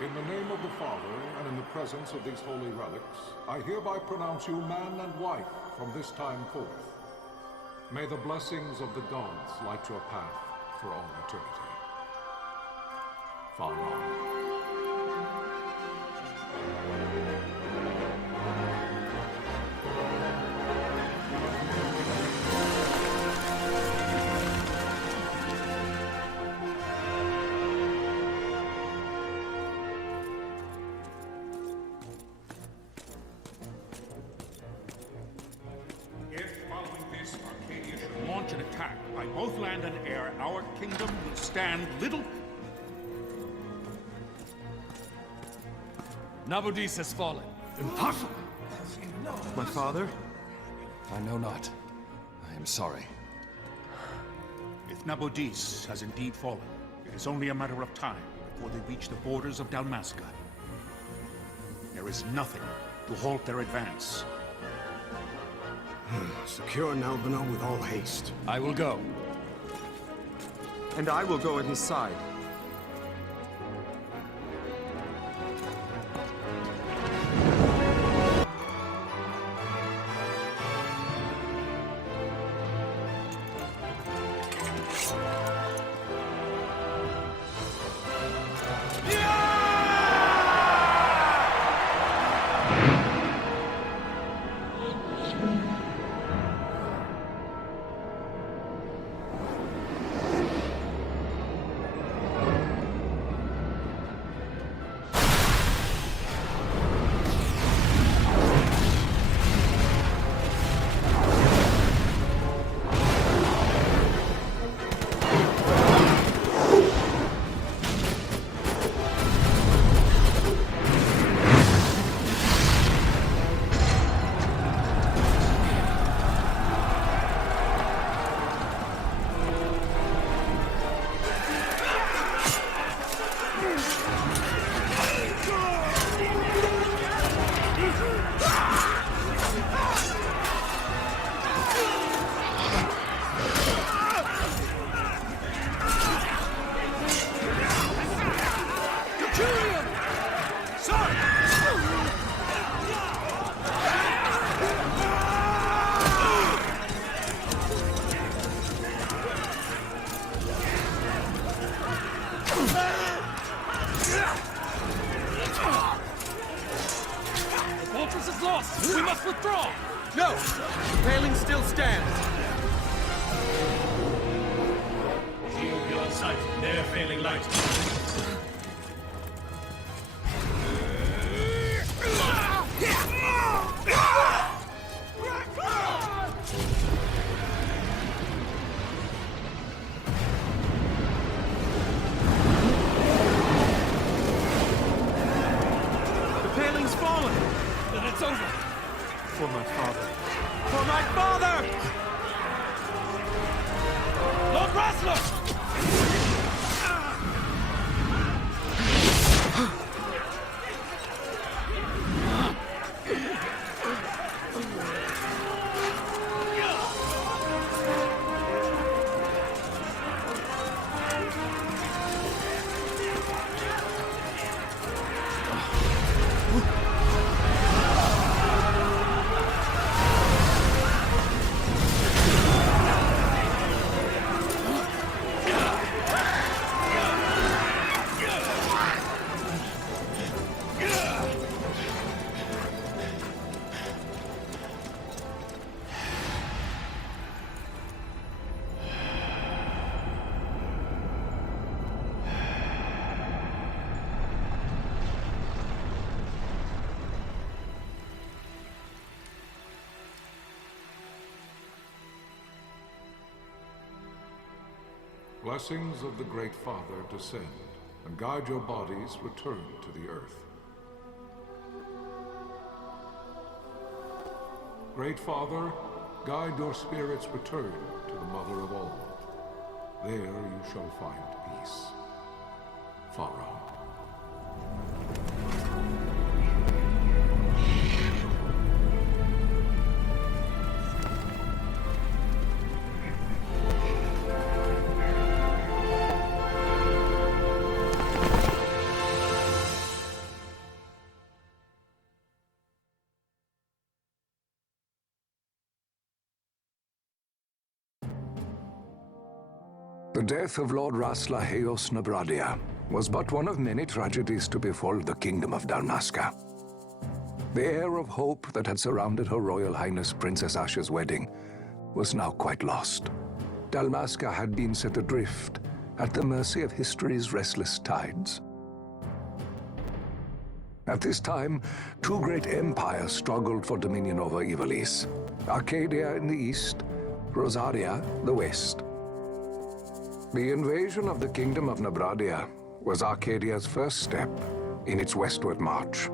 In the name of the Father, and in the presence of these holy relics, I hereby pronounce you man and wife from this time forth. May the blessings of the gods light your path for all eternity. Farewell. An attack by both land and air, our kingdom will stand little. Nabudis has fallen. Impossible! My father? I know not. I am sorry. If Nabudis has indeed fallen, it is only a matter of time before they reach the borders of Dalmasca. There is nothing to halt their advance. Secure Nalbano with all haste. I will go. And I will go at his side. We must withdraw! No! The paling still stands! Shield beyond sight, ne'er failing light. The paling's fallen! Then it's over! For my father. For my father! Lord Rasler! Blessings of the Great Father descend, and guide your bodies return to the earth. Great Father, guide your spirits return to the Mother of all. There you shall find peace. Pharaoh. The death of Lord Rasla Heos Nabradia was but one of many tragedies to befall the kingdom of Dalmasca. The air of hope that had surrounded Her Royal Highness Princess Asha's wedding was now quite lost. Dalmasca had been set adrift at the mercy of history's restless tides. At this time, two great empires struggled for dominion over Ivalice: Arcadia in the east, Rosaria the west. The invasion of the Kingdom of Nabradia was Arcadia's first step in its westward march.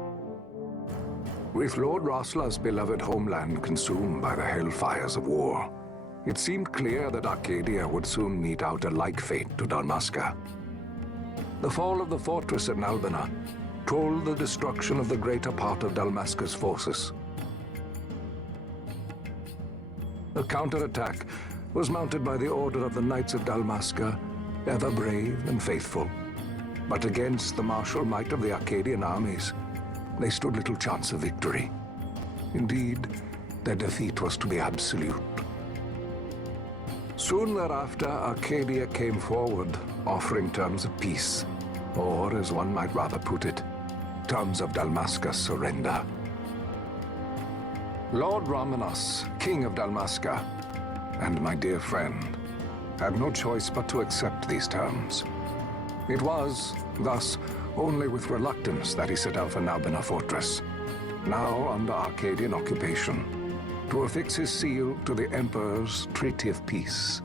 With Lord Rasla's beloved homeland consumed by the hellfires of war, it seemed clear that Arcadia would soon mete out a like fate to Dalmasca. The fall of the fortress at Nalbina told the destruction of the greater part of Dalmasca's forces. The counterattack was mounted by the Order of the Knights of Dalmasca, ever brave and faithful. But against the martial might of the Arcadian armies, they stood little chance of victory. Indeed, their defeat was to be absolute. Soon thereafter, Arcadia came forward, offering terms of peace, or, as one might rather put it, terms of Dalmasca's surrender. Lord Ramanas, King of Dalmasca, and my dear friend, had no choice but to accept these terms. It was, thus, only with reluctance that he set out for Nalbina Fortress, now under Arcadian occupation, to affix his seal to the Emperor's Treaty of Peace.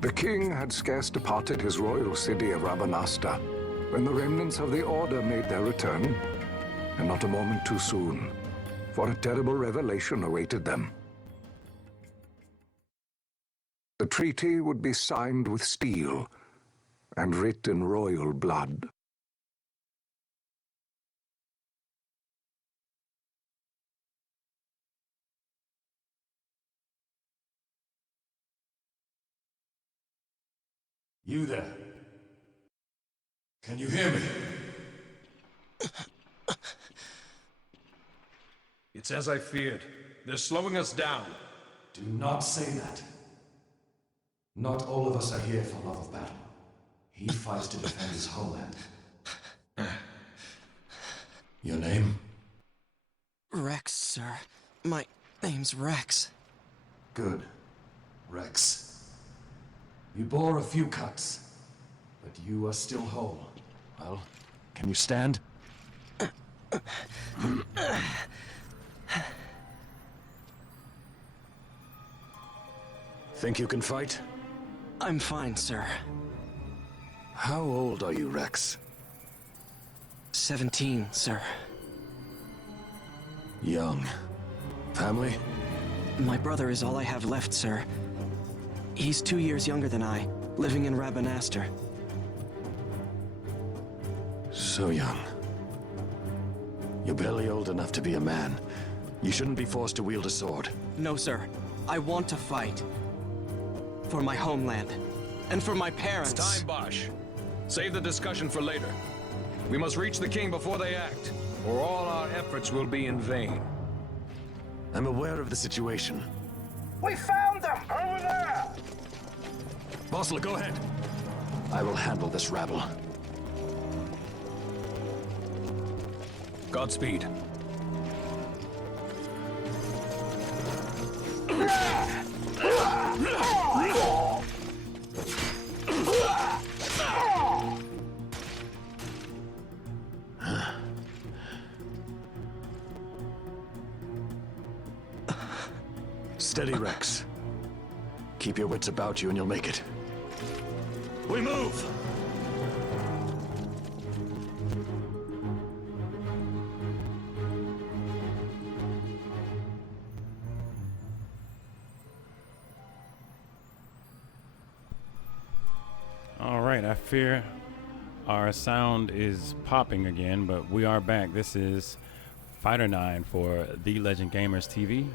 The king had scarce departed his royal city of Rabanasta when the remnants of the Order made their return, and not a moment too soon, for a terrible revelation awaited them. The treaty would be signed with steel and writ in royal blood. You there? Can you hear me? It's as I feared. They're slowing us down. Do not say that. Not all of us are here for love of battle. He fights to defend his homeland. Your name? Rex, sir. My name's Rex. Good. Rex. You bore a few cuts, but you are still whole. Well, can you stand? Think you can fight? I'm fine, sir. How old are you, Rex? 17, sir. Young. Family? My brother is all I have left, sir. He's 2 years younger than I, living in Rabanastre. So young. You're barely old enough to be a man. You shouldn't be forced to wield a sword. No, sir. I want to fight. For my homeland. And for my parents. It's time, Bosch. Save the discussion for later. We must reach the king before they act, or all our efforts will be in vain. I'm aware of the situation. We found them! Over there! Bossler, go ahead. I will handle this rabble. Godspeed. Steady, Rex. Keep your wits about you and you'll make it. We move! All right, I fear our sound is popping again, but we are back. This is Fighter 9 for The Legend Gamers TV.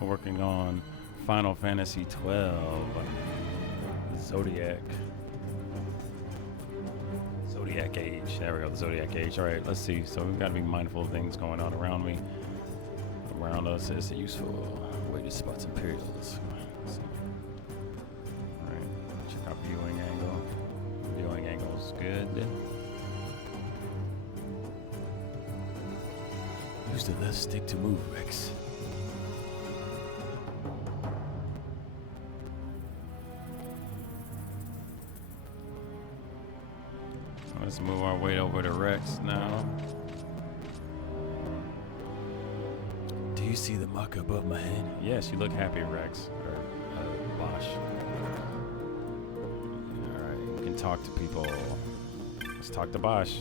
We're working on Final Fantasy 12 Zodiac Age. There we go, the Zodiac Age. All right, let's see. So we've got to be mindful of things going on around me. Around us is a useful way to spot some perils. All right, check Our viewing angle. Viewing angle's good. Use the left stick to move, Rex. Let's move our way over to Rex now. Do you see the mark above my head? Yes, you look happy, Rex. Or Bosch. Alright, we can talk to people. Let's talk to Bosch.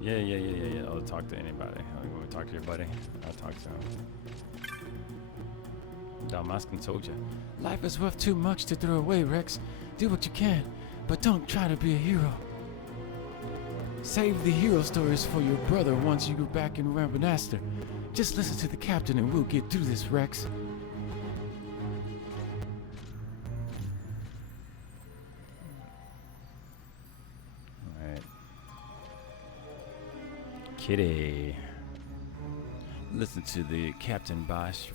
Yeah. I'll talk to anybody. You want to talk to your buddy? I'll talk to him. Dalmascan soldier. Life is worth too much to throw away, Rex. Do what you can, but don't try to be a hero. Save the hero stories for your brother once you go back in Rabanaster. Just listen to the captain and we'll get through this, Rex. Alright. Kitty. Listen to the Captain Bosch.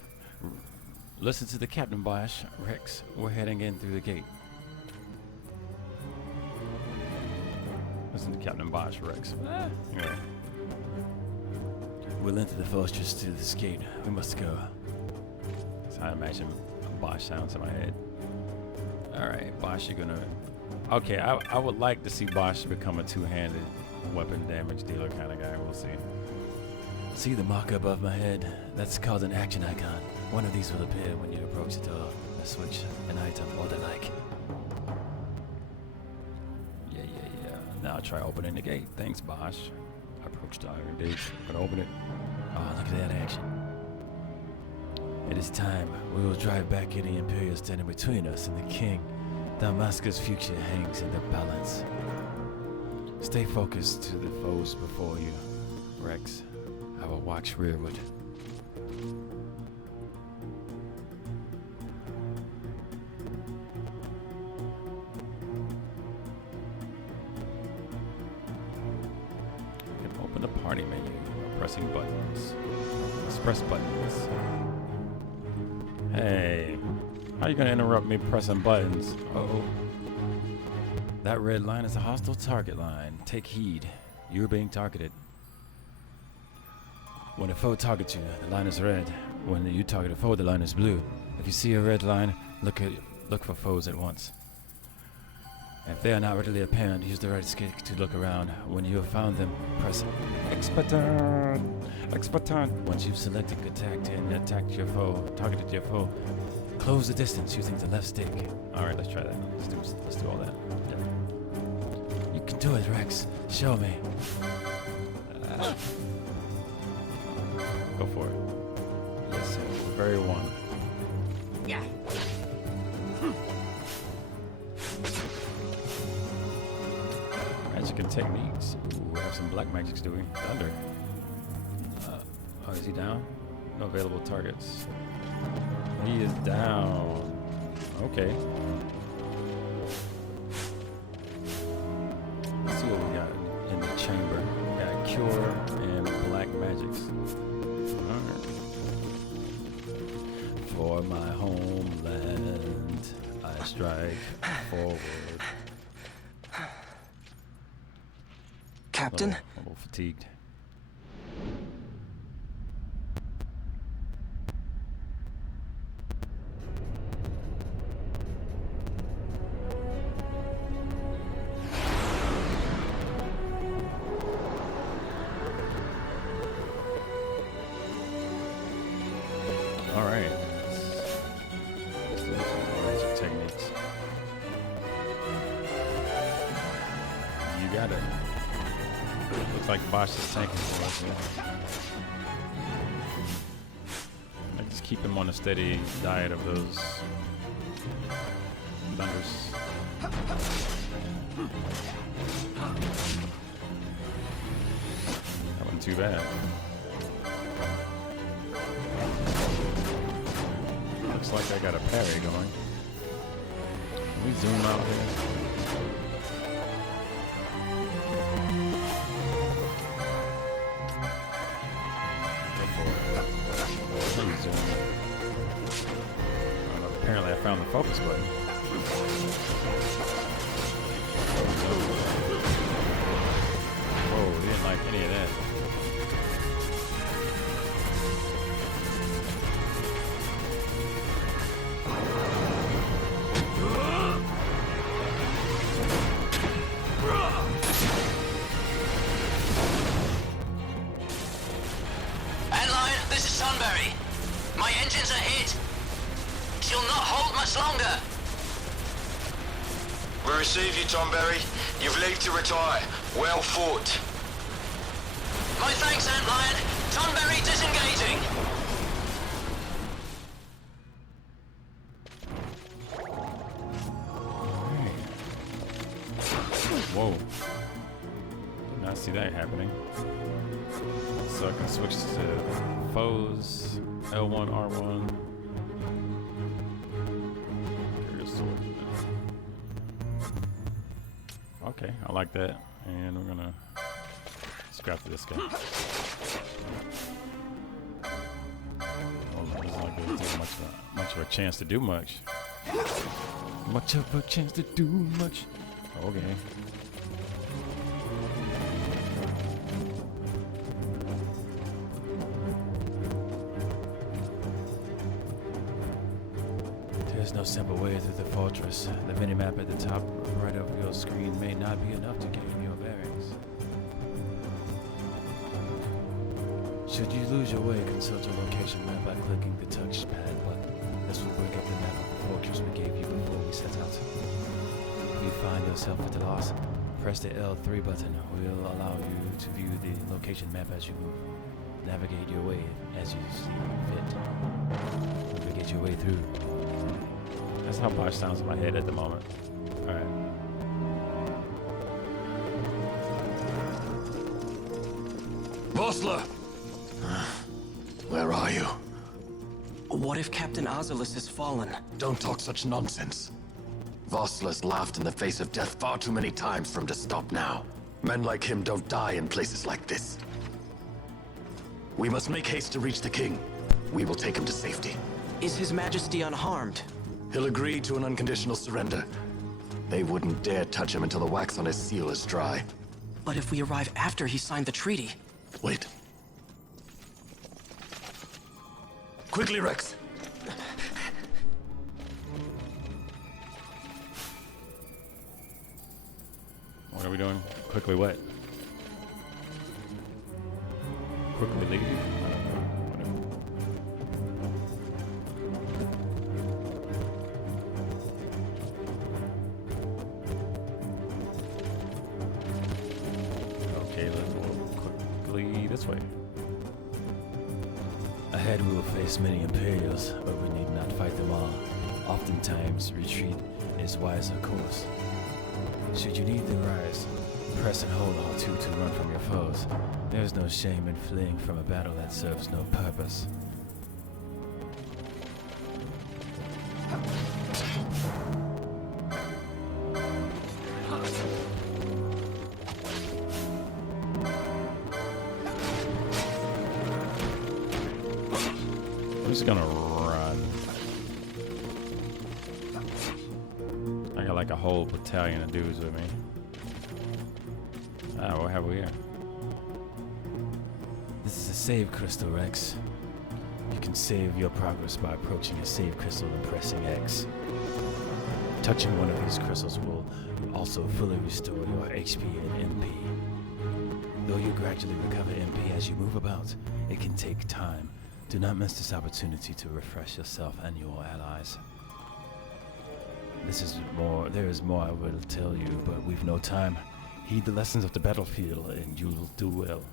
Listen to the Captain Bosch. Rex, we're heading in through the gate. Listen to Captain Bosch, Rex. Anyway. We'll enter the fortress through this gate. We must go. That's how I imagine Bosch sounds in my head. Alright, Bosch, you're gonna... Okay, I would like to see Bosch become a two-handed weapon damage dealer kind of guy. We'll see. See the mark above my head? That's called an action icon. One of these will appear when you approach the door. A switch, an item, or the like. Yeah. Now try opening the gate. Thanks, Bosch. Approach the iron gate. I'm gonna open it. Oh, look at that action. It is time. We will drive back in the Imperial standing between us and the King. Dalmasca's future hangs in the balance. Stay focused to the foes before you, Rex. I will watch rearward. You can open the party menu by pressing buttons. Press buttons. Hey, how you gonna interrupt me pressing buttons? Uh-oh. That red line is a hostile target line. Take heed. You're being targeted. When a foe targets you, the line is red. When you target a foe, the line is blue. If you see a red line, look for foes at once. If they are not readily apparent, use the right stick to look around. When you have found them, press X button. X button. Once you've selected targeted your foe, close the distance using the left stick. All right, let's try that. Let's do all that. Yeah. You can do it, Rex. Show me. Go for it. Yes, sir. Very one. Yeah. Magic and techniques. Ooh, we have some black magics doing. Thunder. Oh, is he down? No available targets. He is down. Okay. Let's see what we got in the chamber. We got cure and black magics. Alright. For my homeland, I strike forward. Captain? A little fatigued. Alright. Let's do some magic techniques. You got it. Looks like Bosch is tanking for us. Yeah. I just keep him on a steady diet of those thunders. That wasn't too bad. Looks like I got a parry going. Can we zoom out here? Apparently I found the focus button. Whoa, he didn't like any of that. Antlion, this is Sunbury. My engines are hit. She'll not hold much longer. We receive you, Tomberry. You've leave to retire. Well fought. My thanks, Antlion. Sunbury disengaging. Whoa. Did not see that happening. So I can switch to foes, L1, R1. Okay, I like that. And we're gonna scrap this guy. Well, doesn't like there's too much of a chance to do much. Much of a chance to do much. Okay. There's no simple way through the fortress. The minimap at the top right of your screen may not be enough to gain your bearings. Should you lose your way, consult your location map by clicking the touchpad button. This will bring up the map of the fortress we gave you before we set out. If you find yourself at a loss, press the L3 button. We'll allow you to view the location map as you move. Navigate your way as you see fit. Navigate your way through. That's how Bosch sounds in my head at the moment. Alright. Vossler! Where are you? What if Captain Oculus has fallen? Don't talk such nonsense. Vossler's laughed in the face of death far too many times for him to stop now. Men like him don't die in places like this. We must make haste to reach the king. We will take him to safety. Is His Majesty unharmed? He'll agree to an unconditional surrender. They wouldn't dare touch him until the wax on his seal is dry. But if we arrive after he signed the treaty... Wait. Quickly, Rex! What are we doing? Quickly what? Quickly leave? Okay, let's go quickly this way. Ahead we will face many Imperials, but we need not fight them all. Oftentimes, retreat is wiser course. Should you need the rise, press and hold R2 to run from your foes. There is no shame in fleeing from a battle that serves no purpose. I'm just gonna run. I got like a whole battalion of dudes with me. Ah, what have we here? This is a save crystal, Rex. You can save your progress by approaching a save crystal and pressing X. Touching one of these crystals will also fully restore your HP and MP. Though you gradually recover MP as you move about, it can take time. Do not miss this opportunity to refresh yourself and your allies. There is more I will tell you, but we've no time. Heed the lessons of the battlefield and you will do well.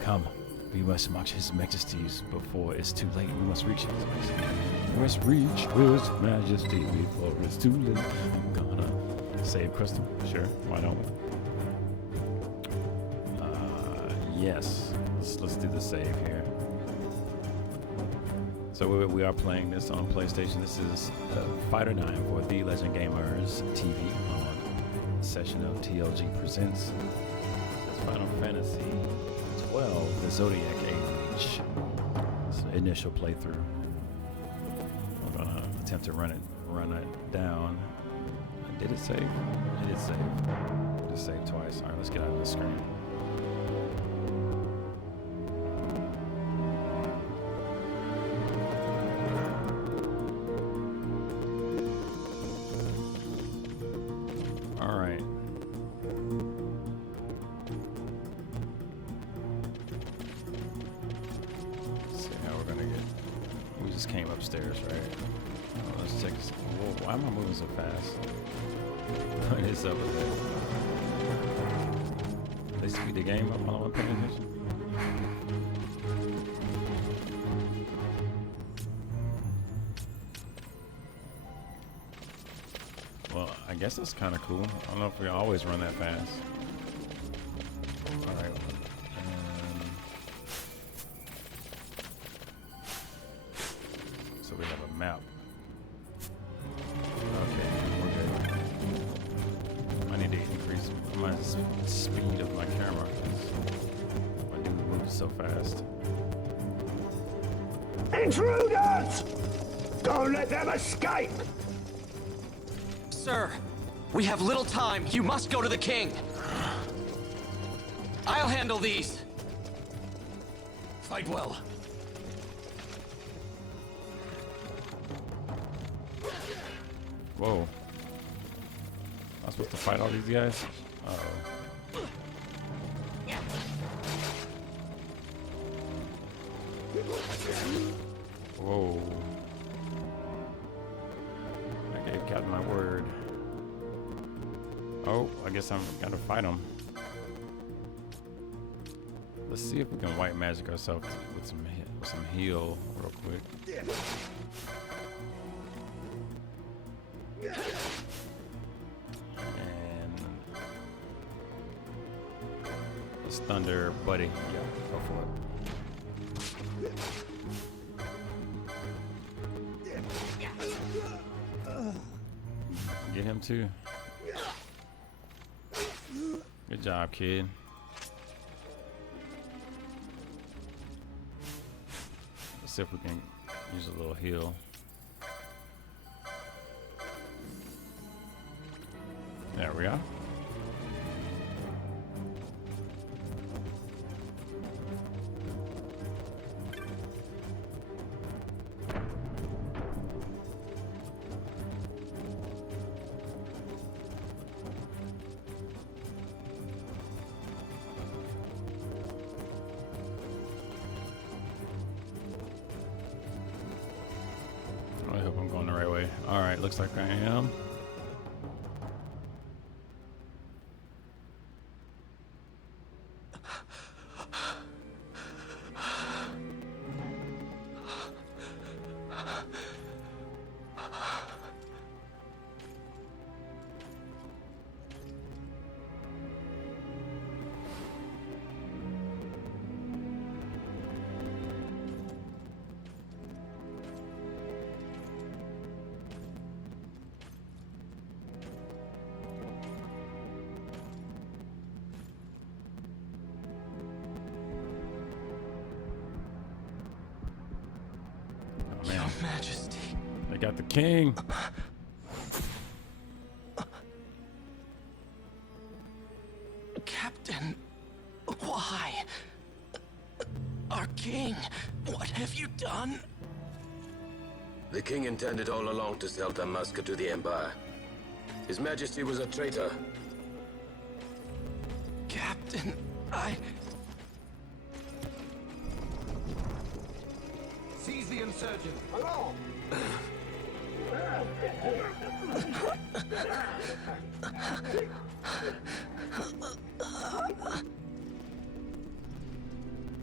Come, we must march His Majesty's before it's too late. We must reach His Majesty. We must reach His Majesty before it's too late. I'm gonna save Crystal. Sure, why don't we? Yes, let's do the save here. So we are playing this on PlayStation. This is Fighter 9 for The Legend Gamers TV on a session of TLG Presents. This is Final Fantasy XII The Zodiac Age. It's an initial playthrough. I'm gonna attempt to run it run it down. Did it save? It did save. Just saved twice. All right, let's get out of the screen. All right. Let's see how we're gonna get. We just came upstairs, right? Oh, let's check. Whoa, why am I moving so fast? What is up with that? They speed the game up while I'm paying attention. Well, I guess that's kind of cool. I don't know if we always run that fast. All right. So we have a map. Okay, we're good. I need to increase my speed of my camera. My dude moves so fast. Intruders! Don't let them escape! Sir, we have little time. You must go to the king. I'll handle these. Fight well. Whoa. I'm supposed to fight all these guys? Uh-oh. Whoa. I gave Captain my word. Oh, I guess I'm gonna fight him. Let's see if we can white magic ourselves with some heal real quick. And let's thunder, buddy. Yeah, go for it. Get him too. Good job, kid. Let's see if we can use a little heal. There we go. I hope I'm going the right way. All right, looks like I am. Majesty. They got the king. Captain, why? Our king, what have you done? The king intended all along to sell Damascus to the Empire. His Majesty was a traitor. Captain, Seize the insurgent. Along!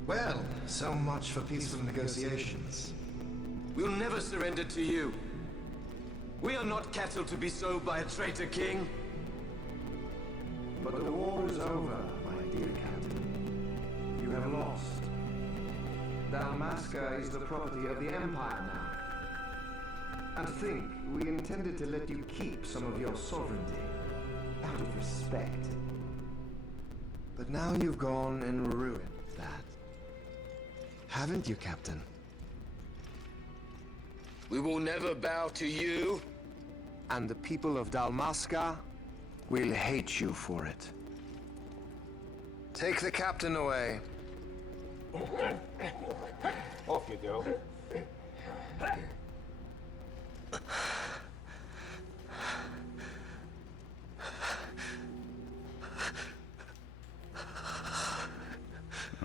Well, so much for peaceful negotiations. We'll never surrender to you. We are not cattle to be sold by a traitor king. But the war is over, my dear Captain. You have lost. Dalmasca is the property of the Empire now. And think, we intended to let you keep some of your sovereignty, out of respect. But now you've gone and ruined that. Haven't you, Captain? We will never bow to you And the people of Dalmasca will hate you for it. Take the captain away. Off you go.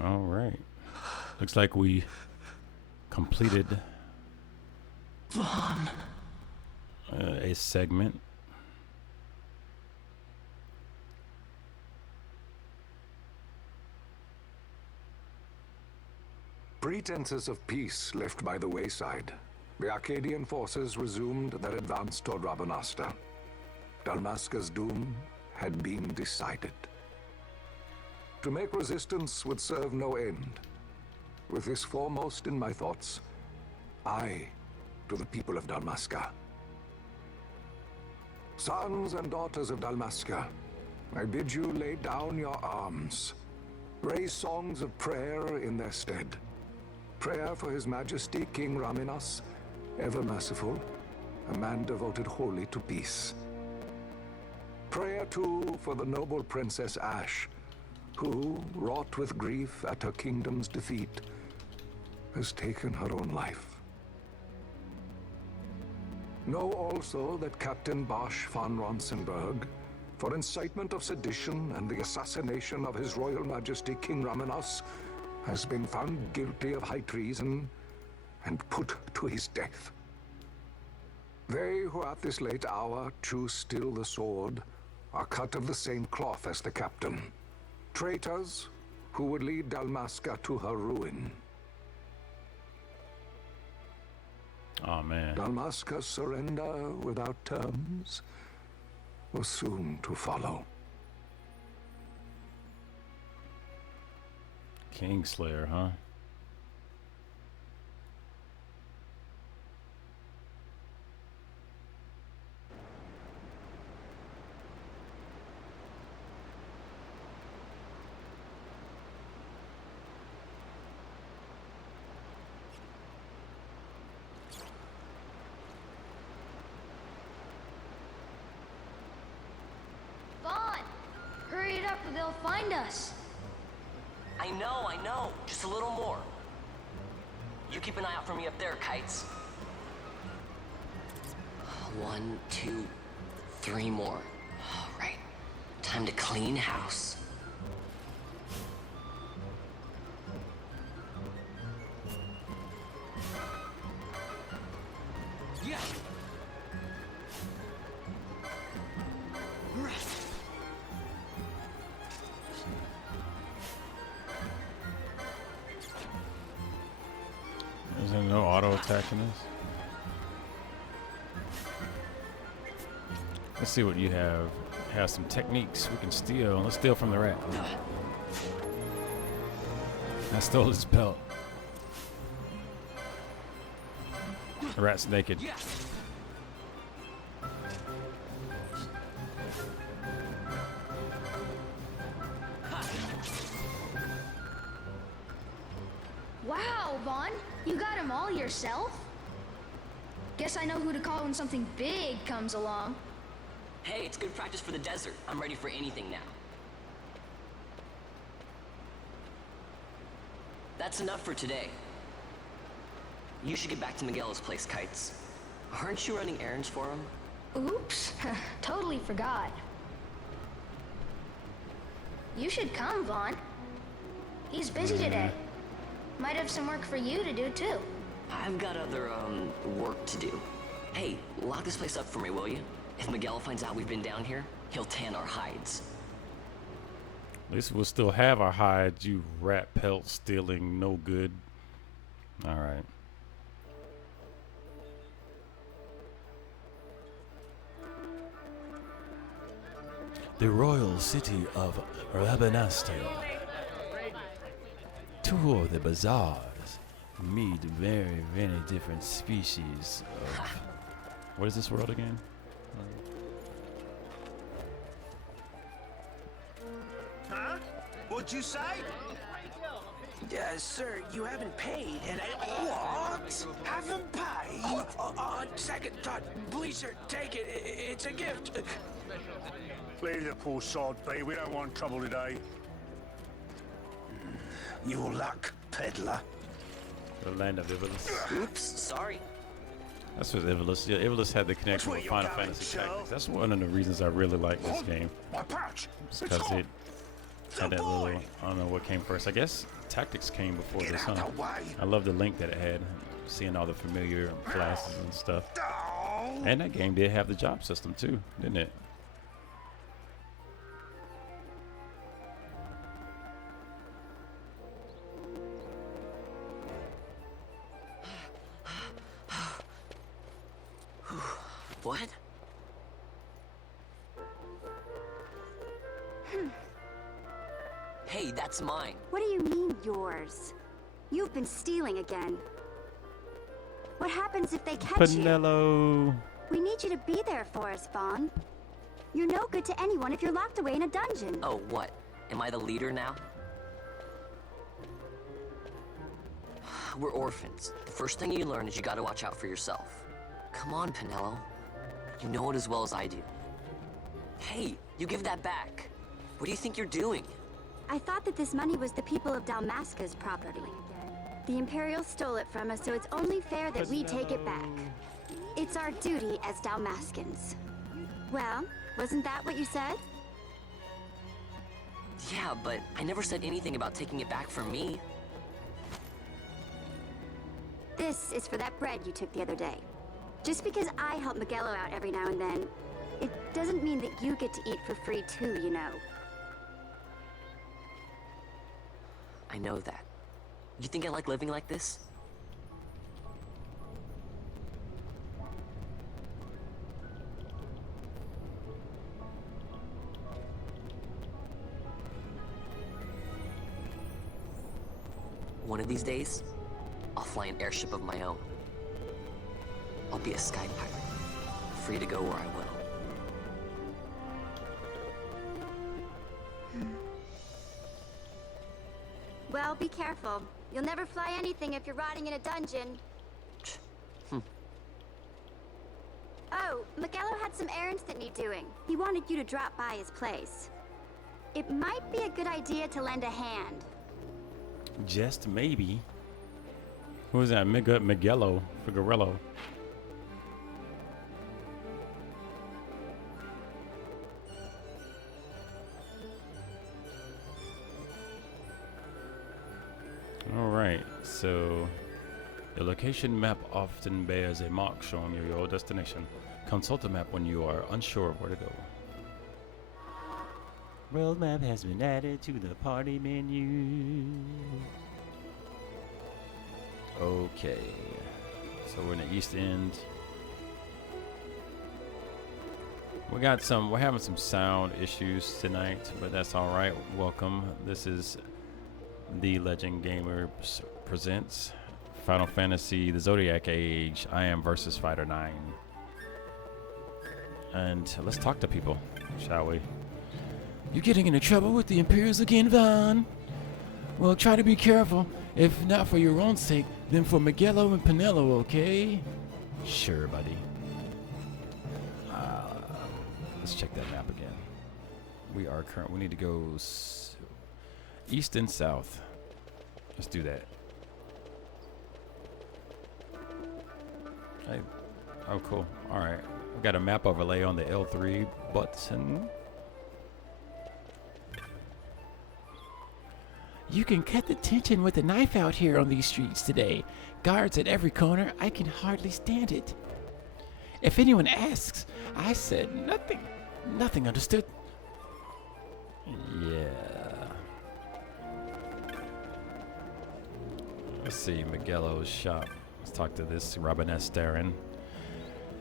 All right. Looks like we completed Vaughn. A segment. Pretenses of peace left by the wayside, the Arcadian forces resumed their advance toward Rabanasta. Dalmasca's doom had been decided. To make resistance would serve no end. With this foremost in my thoughts, I to the people of Dalmasca. Sons and daughters of Dalmasca, I bid you lay down your arms. Raise songs of prayer in their stead. Prayer for His Majesty King Raminas, ever merciful, a man devoted wholly to peace. Prayer, too, for the noble Princess Ash, who, wrought with grief at her kingdom's defeat, has taken her own life. Know also that Captain Bosch von Ronsenberg, for incitement of sedition and the assassination of His Royal Majesty King Raminas, has been found guilty of high treason and put to his death. They who at this late hour choose still the sword are cut of the same cloth as the captain. Traitors who would lead Dalmasca to her ruin. Oh, man. Dalmasca's surrender without terms was soon to follow. Kingslayer, huh? Vaughn! Hurry it up or they'll find us. I know. Just a little more. You keep an eye out for me up there, Kites. 1, 2, 3 more. All right. Time to clean house. Yeah. Is there no auto attack in this? Let's see what you have. Have some techniques we can steal. Let's steal from the rat. I stole his belt. The rat's naked. Wow, Vaughn, you got him all yourself? Guess I know who to call when something big comes along. Hey, it's good practice for the desert. I'm ready for anything now. That's enough for today. You should get back to Miguel's place, Kites. Aren't you running errands for him? Oops, totally forgot. You should come, Vaughn. He's busy today. Might have some work for you to do, too. I've got other, work to do. Hey, lock this place up for me, will you? If Miguel finds out we've been down here, he'll tan our hides. At least we'll still have our hides, you rat pelt stealing no good. Alright. The royal city of Rabanasta. Tour the bazaars. Meet very, very different species of... What is this world again? Huh? What'd you say? Sir, you haven't paid, and What? Haven't paid? On second thought, please, sir, take it. It's a gift. Leave the poor sod be. We don't want trouble today. Your luck, peddler. The land of Ivalus. Oops, sorry. That's what Ivalus. Yeah, Ivalus had the connection with Final Fantasy Tactics. That's one of the reasons I really like this game. Because it had that little, I don't know what came first. I guess Tactics came before this, huh? I love the link that it had. Seeing all the familiar classes and stuff. And that game did have the job system too, didn't it? What? Hey, that's mine. What do you mean, yours? You've been stealing again. What happens if they catch Pinello. you? We need you to be there for us, Vaughn. You're no good to anyone if you're locked away in a dungeon. Oh, what? Am I the leader now? We're orphans. The first thing you learn is you gotta watch out for yourself. Come on, Pinello. You know it as well as I do. Hey, you give that back. What do you think you're doing? I thought that this money was the people of Dalmasca's property. The Imperials stole it from us, so it's only fair that we take it back. It's our duty as Dalmascans. Well, wasn't that what you said? Yeah, but I never said anything about taking it back from me. This is for that bread you took the other day. Just because I help Miguelo out every now and then, it doesn't mean that you get to eat for free too, you know. I know that. You think I like living like this? One of these days, I'll fly an airship of my own. I'll be a sky pirate, free to go where I will. Well, be careful. You'll never fly anything if you're rotting in a dungeon. Oh, Miguelo had some errands that need doing. He wanted you to drop by his place. It might be a good idea to lend a hand. Just maybe. Who is that? Miguelo Figuerello. Alright, so the location map often bears a mark showing you your destination. Consult the map when you are unsure of where to go. World map has been added to the party menu. Okay, so we're in the East End. We're having some sound issues tonight, but that's all right. Welcome. This is The Legend Gamers presents Final Fantasy The Zodiac Age. I am versus Fighter 9. And let's talk to people, shall we? You getting into trouble with the Imperials again, Vaughn? Well, try to be careful. If not for your own sake, then for Miguelo and Pinello, okay? Sure, buddy. Let's check that map again. We need to go east and south. Let's do that. Hey. Oh, cool. All right. We got a map overlay on the L3 button. You can cut the tension with a knife out here on these streets today. Guards at every corner. I can hardly stand it. If anyone asks, I said nothing. Nothing, understood? Yeah. Let's see, Miguelo's shop. Let's talk to this Rabanest Darren.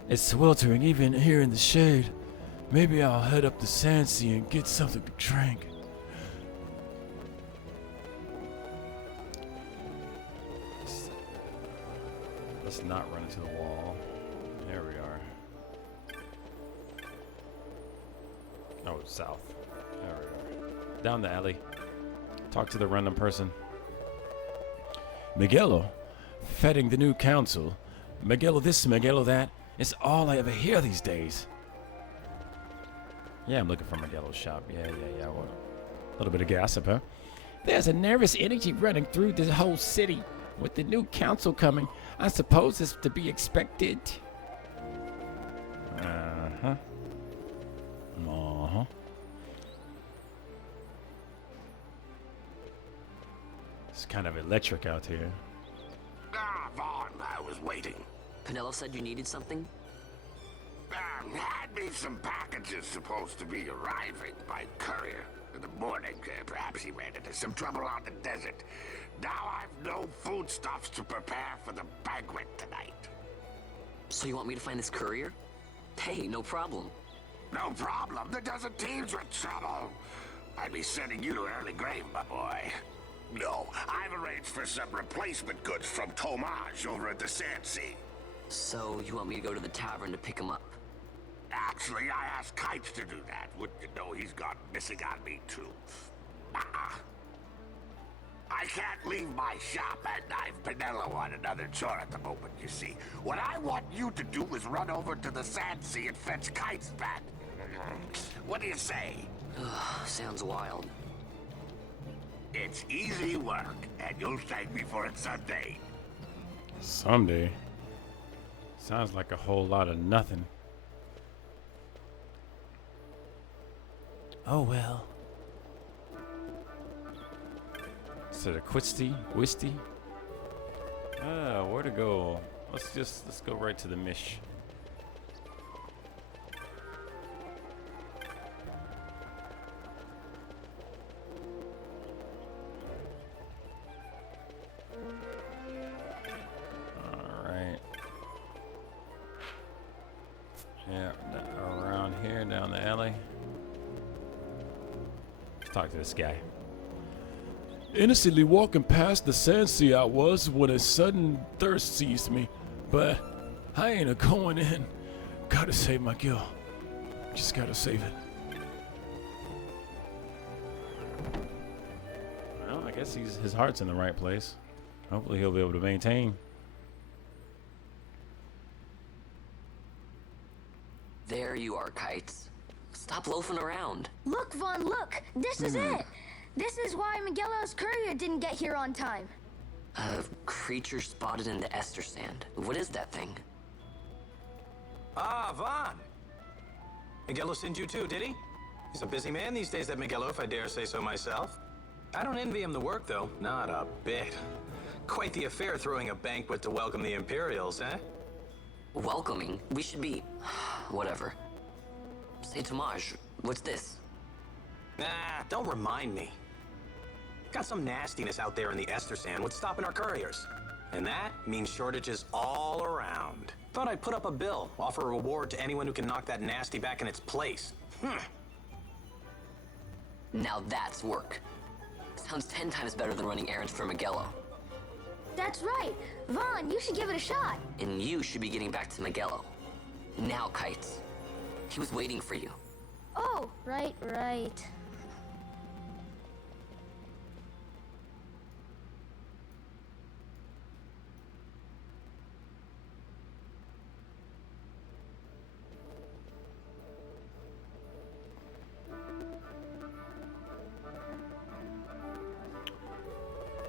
It's sweltering even here in the shade. Maybe I'll head up to Sandsea and get something to drink. Let's not run into the wall. There we are. Oh, south. There we are. Down the alley. Talk to the random person. Miguelo, feting the new council. Miguelo this, Miguelo that. It's all I ever hear these days. Yeah, I'm looking for Miguelo's shop. Yeah. Well, a little bit of gossip, huh? There's a nervous energy running through the whole city. With the new council coming, I suppose it's to be expected. Uh-huh. It's kind of electric out here. Ah, Vaughn, I was waiting. Pinello said you needed something? Had me some packages supposed to be arriving by courier in the morning. Perhaps he ran into some trouble on the desert. Now I've no foodstuffs to prepare for the banquet tonight. So you want me to find this courier? Hey, no problem. No problem. The desert teems with trouble. I'd be sending you to early grave, my boy. No, I've arranged for some replacement goods from Tomage over at the Sand Sea. So you want me to go to the tavern to pick him up? Actually, I asked Kites to do that. Wouldn't you know he's gone missing on me, too? I can't leave my shop, and I've Pinello on another chore at the moment, you see. What I want you to do is run over to the Sand Sea and fetch Kites back. What do you say? Sounds wild. It's easy work, and you'll thank me for it someday. Someday? Sounds like a whole lot of nothing. Oh well. So the Quisty, Wisty. Where to go? Let's go right to the Mish. Alright. Yeah, around here, down the alley. Let's talk to this guy. Innocently walking past the Sand Sea I was when a sudden thirst seized me. But I ain't a-going in. Gotta save my girl. Just gotta save it. Well, I guess his heart's in the right place. Hopefully he'll be able to maintain. There you are, Kites. Stop loafing around. Look, Vaughn, look! This is it! This is why Miguelo's courier didn't get here on time. A creature spotted in the ester sand. What is that thing? Ah, Vaughn! Miguelo sent you too, did he? He's a busy man these days, that Miguelo, if I dare say so myself. I don't envy him the work, though. Not a bit. Quite the affair throwing a banquet to welcome the Imperials, eh? Welcoming? We should be... whatever. Say, Tomage, what's this? Nah, don't remind me. Got some nastiness out there in the ester sand. What's stopping our couriers? And that means shortages all around. Thought I'd put up a bill, offer a reward to anyone who can knock that nasty back in its place. Now that's work. Sounds 10 times better than running errands for Miguelo. That's right. Vaughn, you should give it a shot. And you should be getting back to Miguelo. Now, Kites. He was waiting for you. Oh, right.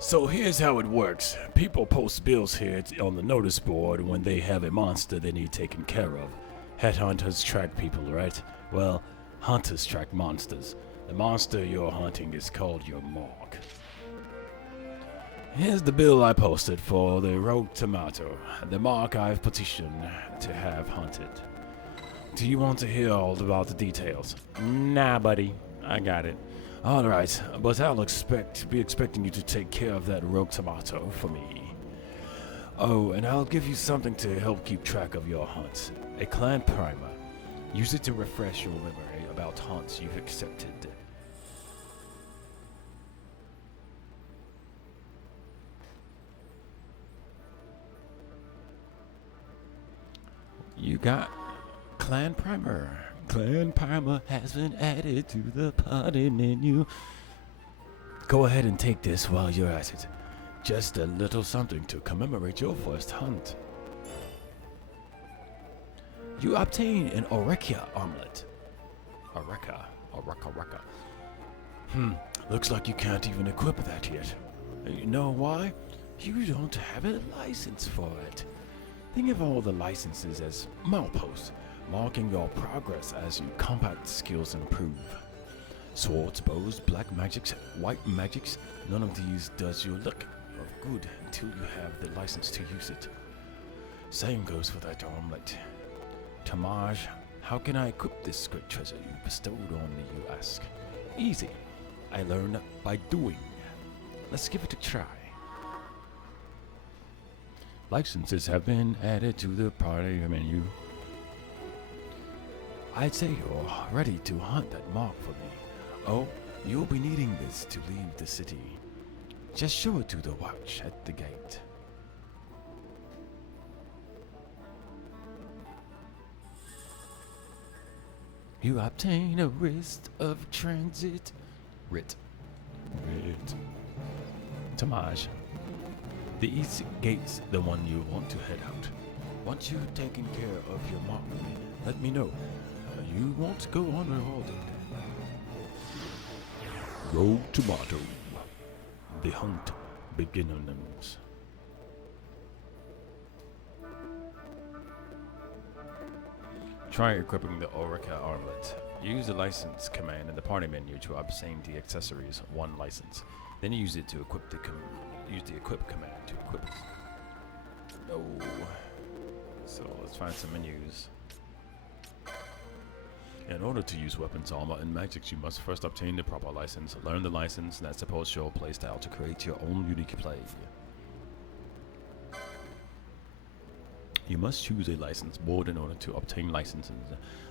So here's how it works. People post bills here on the notice board when they have a monster they need taken care of. Headhunters track people, right? Well, hunters track monsters. The monster you're hunting is called your mark. Here's the bill I posted for the rogue tomato, the mark I've petitioned to have hunted. Do you want to hear all about the details? Nah, buddy. I got it. Alright, but I'll be expecting you to take care of that rogue tomato for me. Oh, and I'll give you something to help keep track of your hunts. A clan primer. Use it to refresh your memory about hunts you've accepted. You got clan primer. Clan primer has been added to the party menu. Go ahead and take this while you're at it. Just a little something to commemorate your first hunt. You obtain an Orekia armlet. Oreka. Looks like you can't even equip that yet. You know why? You don't have a license for it. Think of all the licenses as mileposts, marking your progress as your combat skills improve. Swords, bows, black magics, white magics, none of these does you look of good until you have the license to use it. Same goes for that armlet. Tamaj, how can I equip this great treasure you bestowed on me, you ask? Easy. I learn by doing. Let's give it a try. Licenses have been added to the party menu. I'd say you're ready to hunt that mark for me. Oh, you'll be needing this to leave the city. Just show it to the watch at the gate. You obtain a writ of transit. Writ. Tamaj. The east gate's the one you want to head out. Once you've taken care of your mark, let me know. You won't go unrewarded. Rogue Tomato. The hunt begins. Try equipping the Oreka armlet. Use the license command in the party menu to obtain the accessories 1 license. Then use it to equip use the equip command to equip it. No. So let's find some menus. In order to use weapons, armor, and magics, you must first obtain the proper license. Learn the license that supports your playstyle to create your own unique play. You must choose a license board in order to obtain licenses.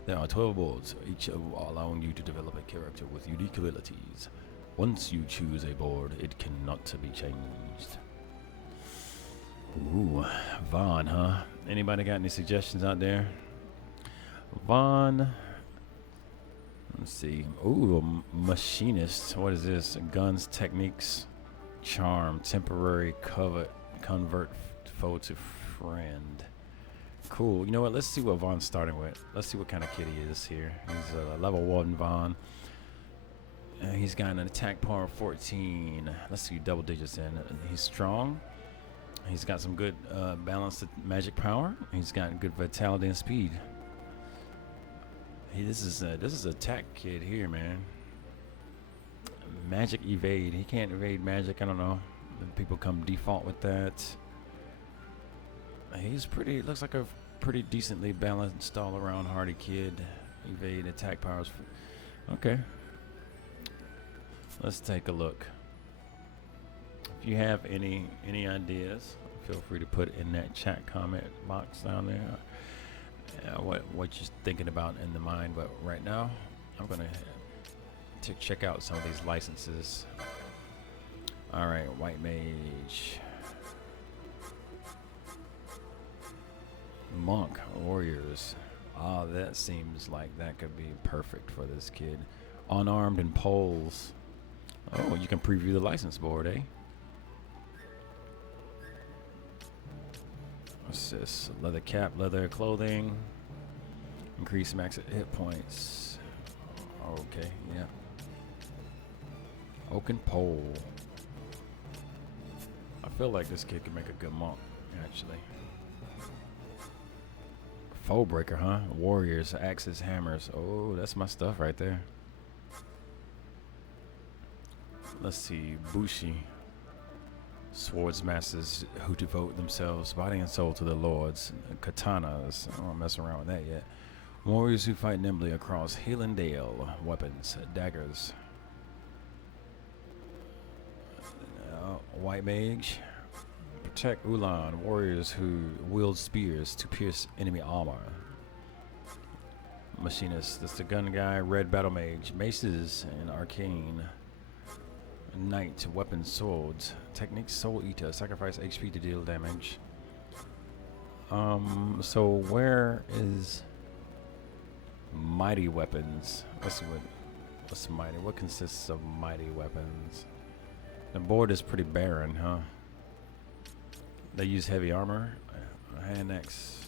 There are 12 boards, each allowing you to develop a character with unique abilities. Once you choose a board, it cannot be changed. Ooh, Vaughn, huh? Anybody got any suggestions out there? Vaughn. Let's see. Ooh, machinist. What is this? Guns, techniques, charm, temporary convert foe to friend. Cool. You know what? Let's see what Vaughn's starting with. Let's see what kind of kid he is here. He's a level 1 Vaughn. He's got an attack power of 14. Let's see double digits in. He's strong. He's got some good balanced magic power. He's got good vitality and speed. This is a attack kid here, man. Magic evade. He can't evade magic. I don't know. People come default with that. He's pretty. Looks like a pretty decently balanced all around hardy kid. Evade, attack powers. Okay. Let's take a look. If you have any ideas, feel free to put in that chat comment box down there. What you're thinking about in the mind, but right now I'm gonna check out some of these licenses. All right, white mage, monk, warriors. That seems like that could be perfect for this kid. Unarmed and poles. Oh, you can preview the license board, eh? What's this? Leather cap, leather clothing. Increase max hit points. Okay, yeah. Oaken pole. I feel like this kid could make a good monk, actually. Foe breaker, huh? Warriors, axes, hammers. Oh, that's my stuff right there. Let's see. Bushi. Swords masters who devote themselves body and soul to the lords. Katanas. I don't mess around with that yet. Warriors who fight nimbly across hill and dale. Weapons. Daggers. White mage. Protect Ulan. Warriors who wield spears to pierce enemy armor. Machinist. That's the gun guy. Red battle mage. Maces and arcane. Knight, weapons, swords, techniques, soul eater, sacrifice HP to deal damage. So where is mighty weapons? What's mighty? What consists of mighty weapons? The board is pretty barren, huh? They use heavy armor. Hand axe.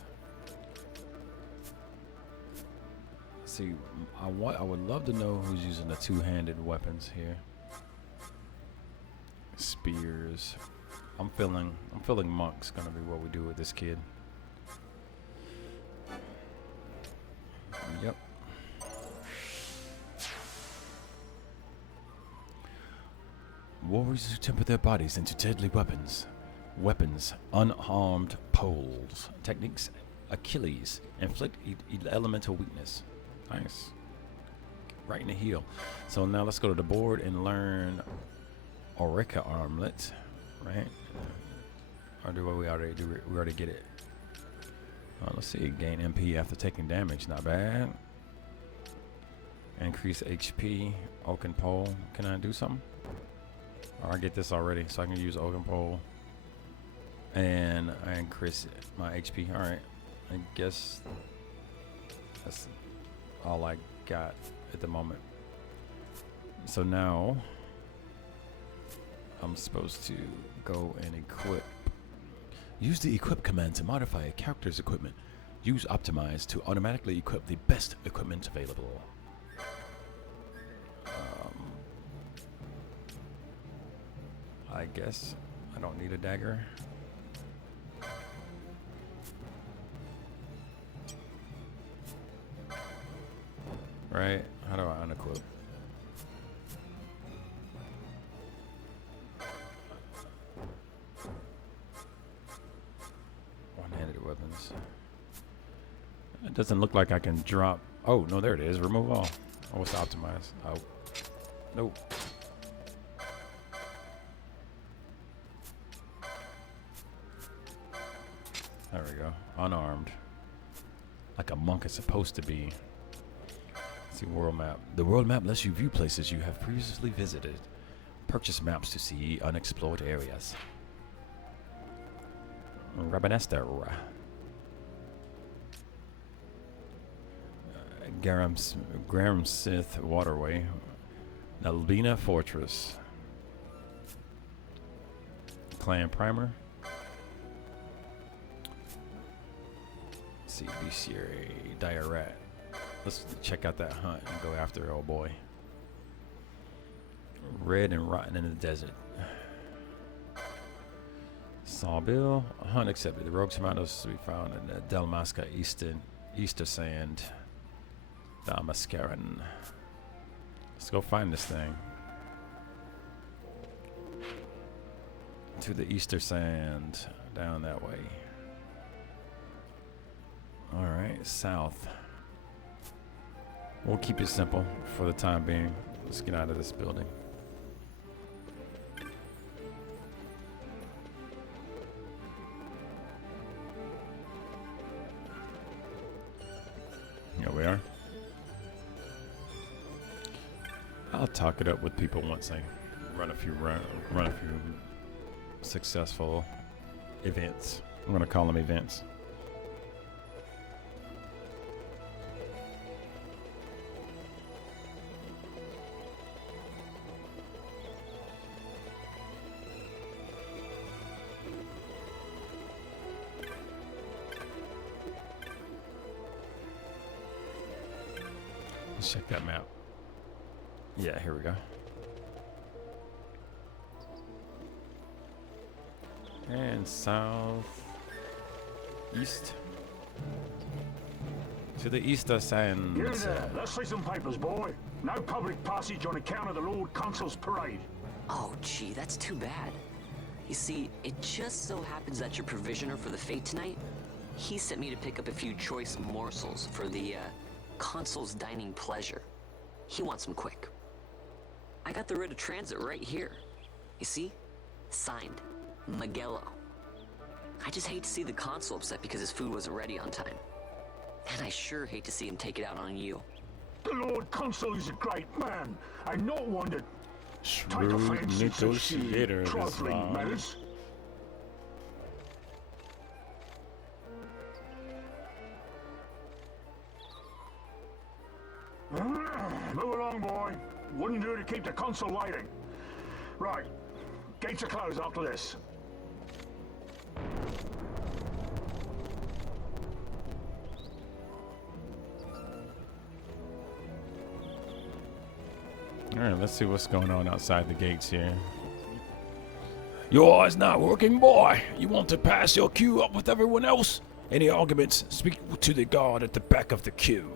See, I would love to know who's using the two-handed weapons here. Spears. I'm feeling monk's gonna be what we do with this kid. Yep. Warriors who temper their bodies into deadly weapons. Weapons, unarmed poles. Techniques, Achilles. Inflict elemental weakness. Nice. Right in the heel. So now let's go to the board and learn Orica Armlet. Right? Or do we already do? We already get it. Let's see. Gain MP after taking damage. Not bad. Increase HP. Oaken pole. Can I do something? Or I get this already, so I can use Oaken pole. And I increase my HP. All right. I guess that's all I got at the moment. So now I'm supposed to go and equip. Use the equip command to modify a character's equipment. Use optimize to automatically equip the best equipment available. I guess I don't need a dagger. Right? How do I unequip? One-handed weapons. It doesn't look like I can drop. Oh, no, there it is. Remove all. Oh, it's optimized. Oh. Nope. There we go. Unarmed. Like a monk is supposed to be. Let's see, world map. The world map lets you view places you have previously visited. Purchase maps to see unexplored areas. Rabanester. Garamsith Waterway. Nalbina Fortress. Clan Primer. See, bestiary, dire rat. Let's check out that hunt and go after old boy. Red and rotten in the desert. Sawbill, hunt accepted. The rogue tomatoes to be found in the Dalmasca Easter Sand. Dalmascaran. Let's go find this thing. To the Easter Sand, down that way. Alright, south. We'll keep it simple for the time being. Let's get out of this building. Here we are. I'll talk it up with people once I run a few successful events. I'm gonna call them events. Let's check that map. Yeah, here we go. And south east to the Easter Sands. Here there. Let's see some papers, boy. No public passage on account of the Lord Consul's parade. Oh, gee, that's too bad. You see, it just so happens that your provisioner for the fete tonight, he sent me to pick up a few choice morsels for the Consul's dining pleasure. He wants them quick. I got the writ of transit right here. You see? Signed, Magello. I just hate to see the Consul upset because his food wasn't ready on time. And I sure hate to see him take it out on you. The Lord Consul is a great man, and not one to take a Shrewd fancy to such negotiator, this trifling Vaughn. matters. Move along, boy. Wouldn't do to keep the Consul waiting. Right. Gates are closed after this. Alright, let's see what's going on outside the gates here. Your eyes not working, boy. You want to pass your queue up with everyone else? Any arguments, speak to the guard at the back of the queue.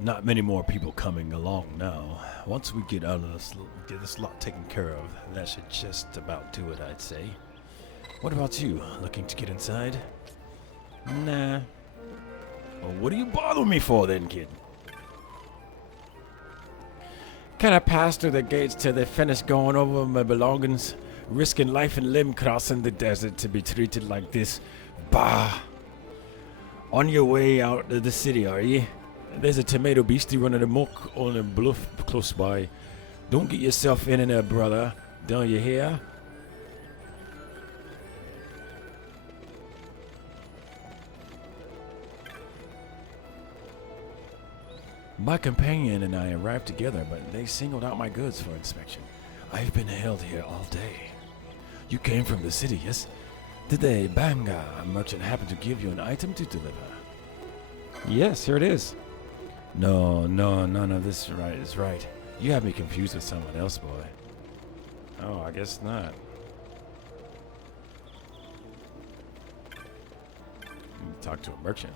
Not many more people coming along now. Once we get out of this lot taken care of, that should just about do it, I'd say. What about you? Looking to get inside? Nah. Well, what do you bother me for then, kid? Can I pass through the gates till they finish going over my belongings? Risking life and limb crossing the desert to be treated like this? Bah! On your way out of the city, are ye? There's a tomato beastie running amok on a bluff close by. Don't get yourself in there, brother. Don't you hear? My companion and I arrived together, but they singled out my goods for inspection. I've been held here all day. You came from the city, yes? Did the Banga merchant happen to give you an item to deliver? Yes, here it is. No, none of this is right. You have me confused with someone else, boy. Oh, I guess not. Talk to a merchant.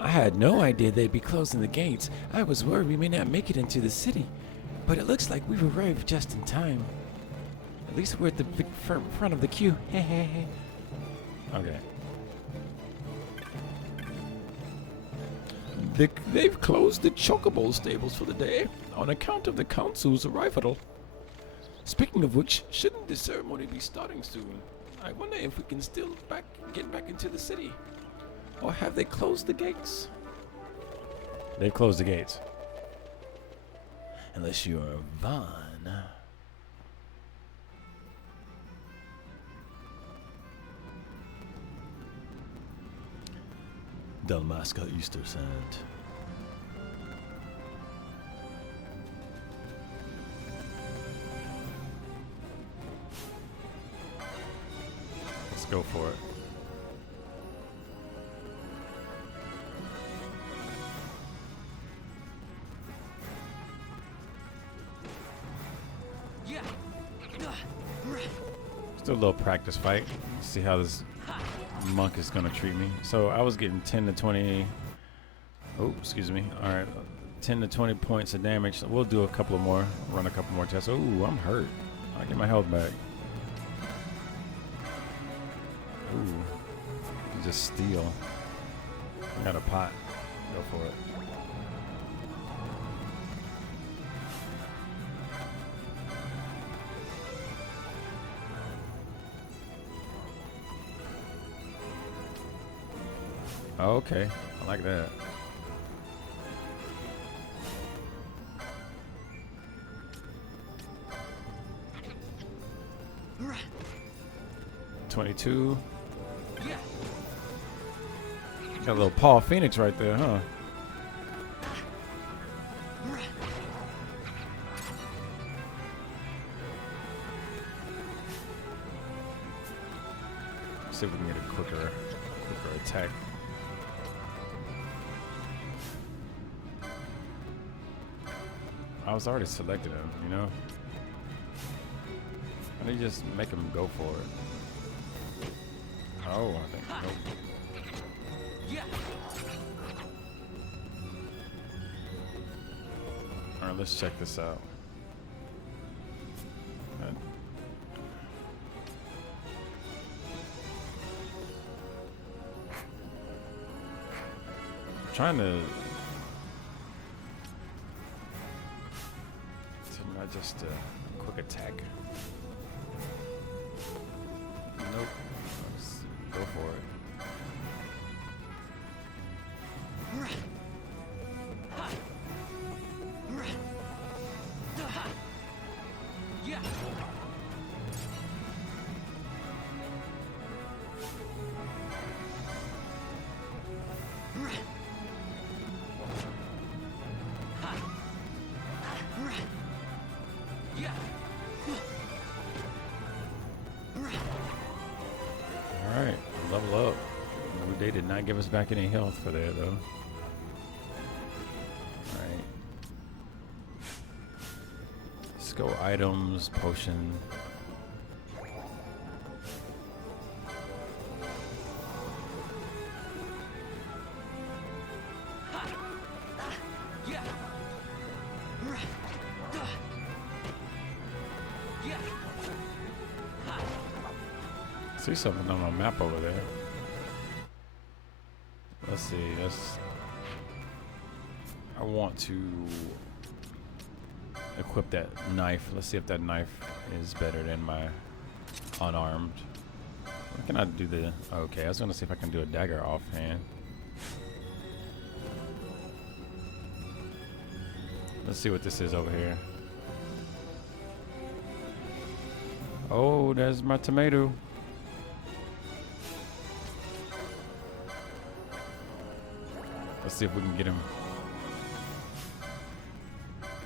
I had no idea they'd be closing the gates. I was worried we may not make it into the city. But it looks like we've arrived just in time. At least we're at the big front of the queue. Okay. They've closed the Chocobo stables for the day on account of the council's arrival. Speaking of which, shouldn't the ceremony be starting soon? I wonder if we can still get back into the city. Or have they closed the gates? They've closed the gates. Unless you're Vaughn. Dalmasca Easter Sand. Let's go for it. Still a little practice fight. See how this monk is gonna treat me. So I was getting 10 to 20. Oh, excuse me. All right, 10 to 20 points of damage. So we'll do a couple of more. Run a couple more tests. Oh, I'm hurt. I get my health back. Ooh, just steal. I got a pot. Go for it. Okay, I like that. Right. 22. Got a little Paul Phoenix right there, huh? See if we can get a quicker attack. I was already selected him, you know? Why don't you just make him go for it? Oh, I think, nope. Alright, let's check this out. I'm trying to not just a quick attack. Nope. Let's go for it. They did not give us back any health for that, though. Alright. Let's go items, potion. See something on the map over there. Let's see. I want to equip that knife. Let's see if that knife is better than my unarmed. What can I do? Okay, I was gonna see if I can do a dagger offhand. Let's see what this is over here. Oh, there's my tomato. Let's see if we can get him.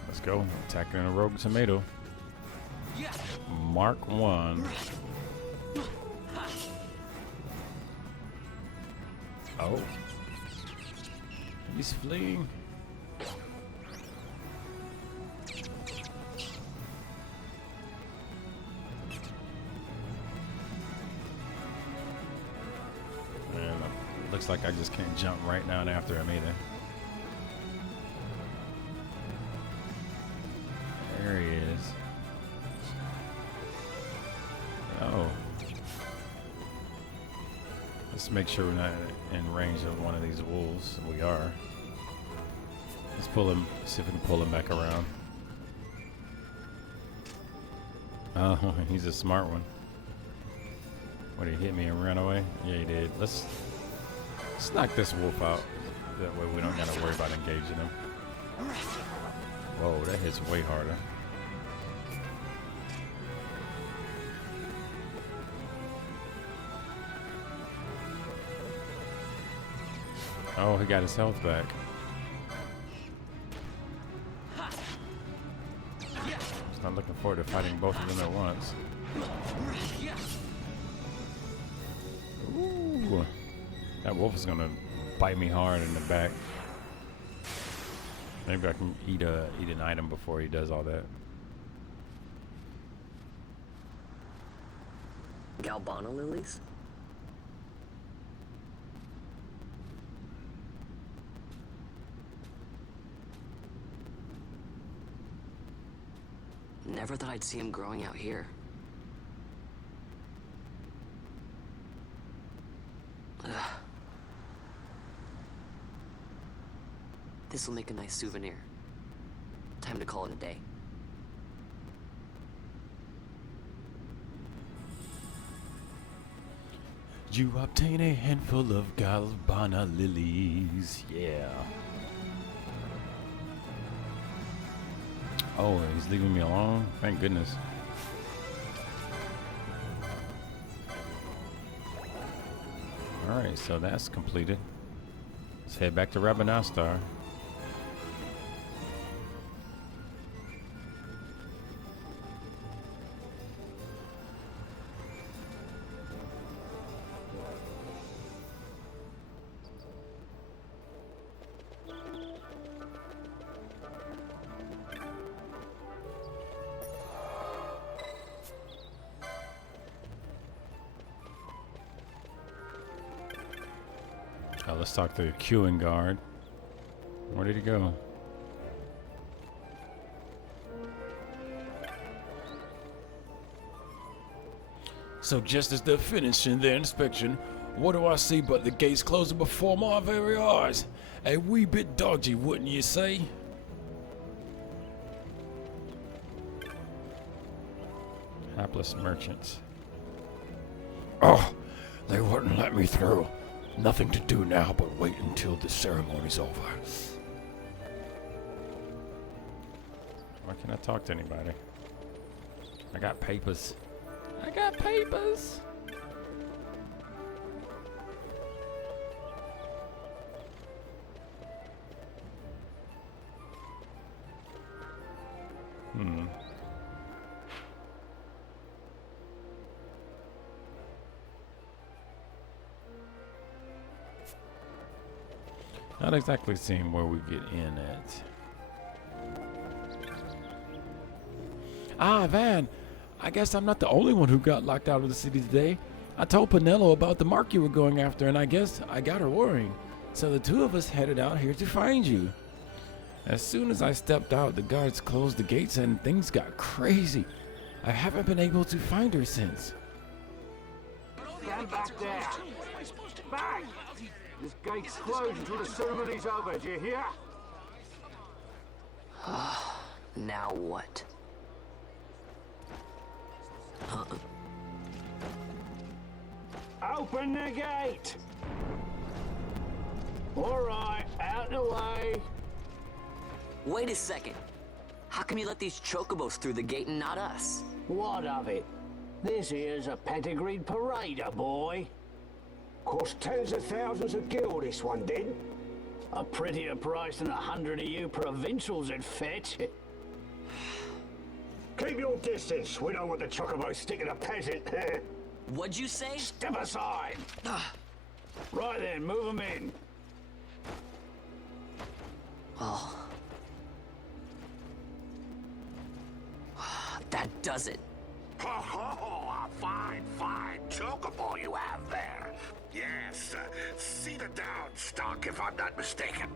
Let's go. Attacking a rogue tomato. Mark 1. Oh. He's fleeing. Looks like I just can't jump right down after him either. There he is. Oh. Let's make sure we're not in range of one of these wolves. We are. Let's pull him, see if we can pull him back around. Oh, he's a smart one. What, did he hit me and run away? Yeah, he did. Let's knock this wolf out. That way we don't gotta worry about engaging him. Whoa, that hits way harder. Oh, he got his health back. Just not looking forward to fighting both of them at once. Ooh. That wolf is gonna bite me hard in the back. Maybe I can eat an item before he does all that. Galbana lilies? Never thought I'd see him growing out here. This will make a nice souvenir. Time to call it a day. You obtain a handful of Galbana lilies. Yeah. Oh, he's leaving me alone? Thank goodness. Alright, so that's completed. Let's head back to Rabanastar. Let's talk to the queuing guard. Where did he go? So just as they're finishing their inspection, what do I see but the gates closing before my very eyes? A wee bit dodgy, wouldn't you say? Hapless merchants. Oh, they wouldn't let me through. Nothing to do now but wait until the ceremony's over. Why can't I talk to anybody? I got papers. I got papers. Not exactly seeing where we get in at. Ah, Van. I guess I'm not the only one who got locked out of the city today. I told Pinello about the mark you were going after, and I guess I got her worrying. So the two of us headed out here to find you. As soon as I stepped out, the guards closed the gates and things got crazy. I haven't been able to find her since. Stand back there. Back! This gate's closed until the ceremony's over, do you hear? Now what? Open the gate! Alright, out the way. Wait a second. How come you let these chocobos through the gate and not us? What of it? This here's a pedigreed parader, boy. Cost tens of thousands of gil, this one did. A prettier price than 100 of you provincials would fetch. Keep your distance. We don't want the chocobos sticking a peasant. What'd you say? Step aside. Right then, move them in. Well... that does it. Oh, a fine chocobo you have there. Yes, cedar down stock, if I'm not mistaken.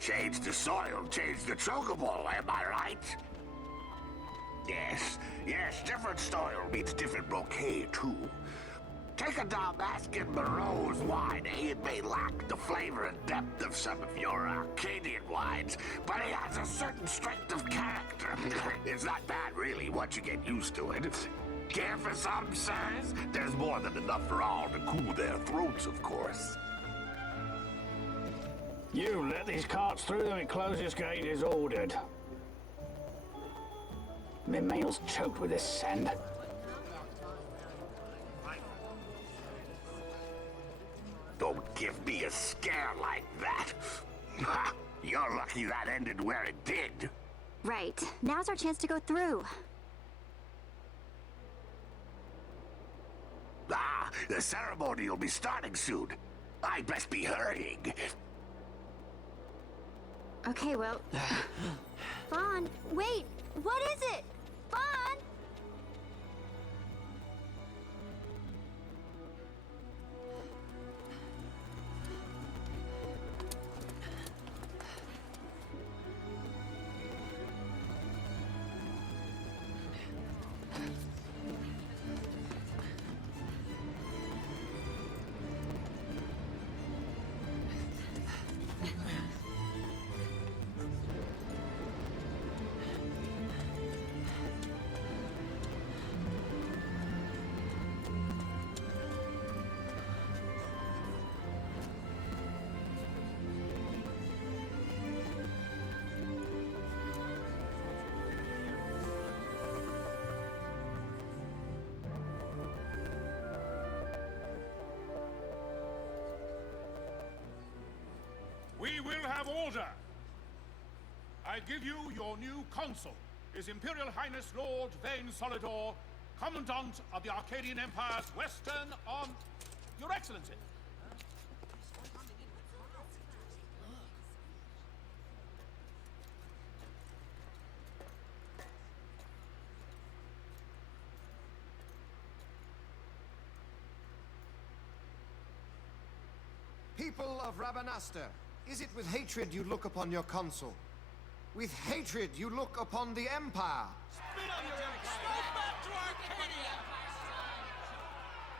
Change the soil, change the chocobo, am I right? Yes, different soil means different bouquet, too. Take a Dalmascan Moreau's wine, it may lack the flavor and depth of some of your Arcadian wines, but it has a certain strength of character. It's not bad, really, once you get used to it. Care for some, sirs? There's more than enough for all to cool their throats, of course. You let these carts through the closest gate is ordered. My meal's choked with this sand. Don't give me a scare like that. You're lucky that ended where it did. Right. Now's our chance to go through. The ceremony will be starting soon. I'd best be hurrying. Okay, well... Vaughn, wait! What is it? Vaughn! We will have order. I give you your new consul, His Imperial Highness Lord Vane Solidor, Commandant of the Arcadian Empire's Western Arm... Your Excellency. People of Rabanastre, is it with hatred you look upon your consul? With hatred you look upon the Empire?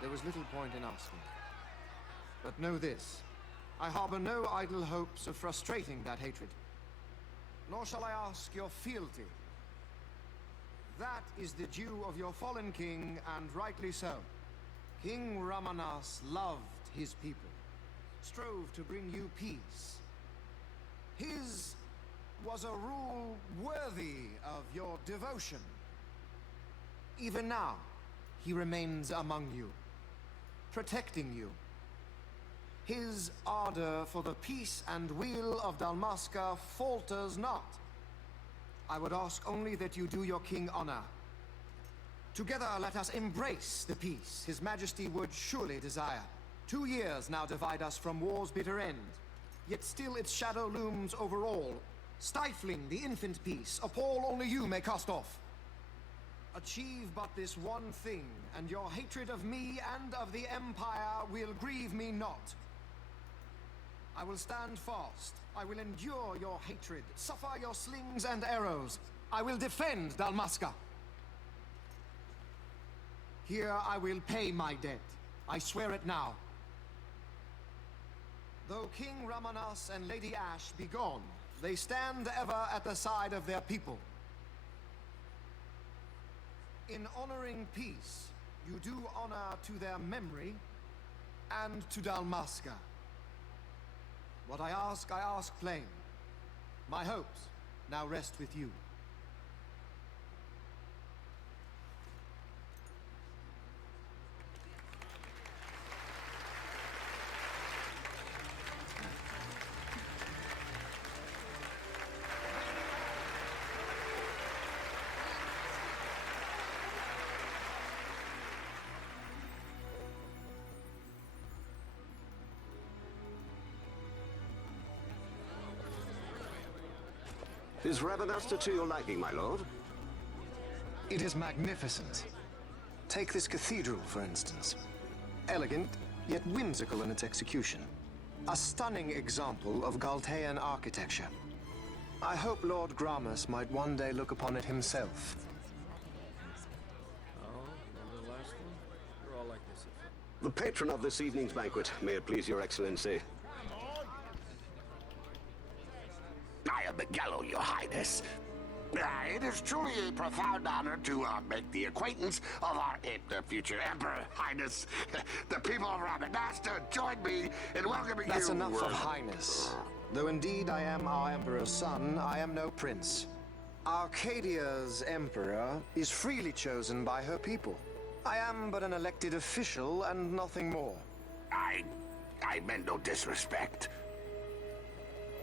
There was little point in asking. But know this, I harbor no idle hopes of frustrating that hatred. Nor shall I ask your fealty. That is the due of your fallen king, and rightly so. King Ramanas loved his people, strove to bring you peace. His was a rule worthy of your devotion. Even now, he remains among you, protecting you. His ardor for the peace and weal of Dalmasca falters not. I would ask only that you do your king honor. Together let us embrace the peace His Majesty would surely desire. 2 years now divide us from war's bitter end. yet still its shadow looms over all, stifling the infant peace a pall only you may cast off. Achieve but this one thing, and your hatred of me and of the Empire will grieve me not. I will stand fast. I will endure your hatred, suffer your slings and arrows. I will defend Dalmasca. Here I will pay my debt. I swear it now. Though King Ramanas and Lady Ash be gone, they stand ever at the side of their people. In honoring peace, you do honor to their memory and to Dalmasca. What I ask plain. My hopes now rest with you. Is Rabanasta to your liking, my lord? It is magnificent. Take this cathedral, for instance. Elegant, yet whimsical in its execution. A stunning example of Galtean architecture. I hope Lord Gramus might one day look upon it himself. The patron of this evening's banquet, may it please your excellency. I am Miguelo, your highness. It is truly a profound honor to make the acquaintance of our future emperor, highness. The people of Rabanasta join me in welcoming you. That's enough of highness. Though indeed I am our emperor's son, I am no prince. Arcadia's emperor is freely chosen by her people. I am but an elected official and nothing more. I meant no disrespect.